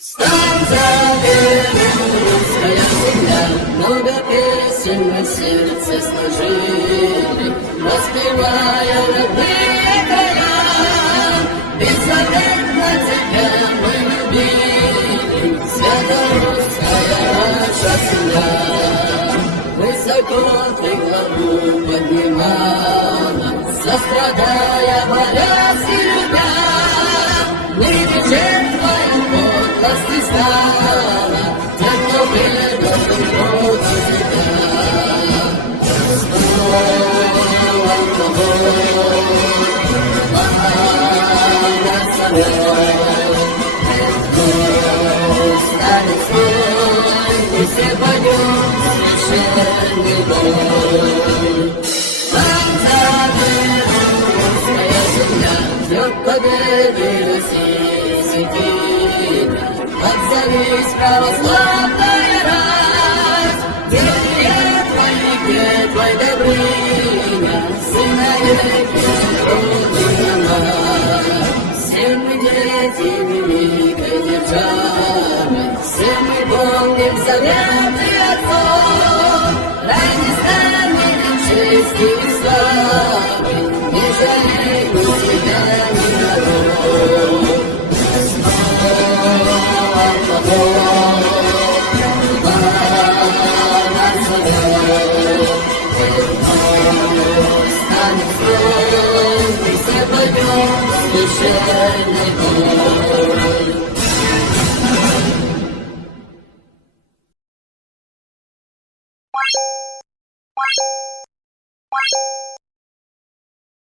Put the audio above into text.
Станция русская земля, много песен мы в сердце сложили, воспевая родные края. Беззаветно тебя мы любили, свято-русская наша земля. Высоко ты главу поднимала, сострадая, борясь и любя. Выбежит твою подлость и стала, те, кто предал друг тебя. Снова тобой, над собой, станет свой, и все пойдем священный бой. Победы России светила, отзовись, православная рать, где твои, где твой Добрыня, сыновей Родина мать. Все мы дети великой державы, все мы помним заветы отцов, рай не станет чести и славы, не жалей мы себя ни народ. Снова тобой, над собой, вновь станет кровь, и все пойдем в священный бой.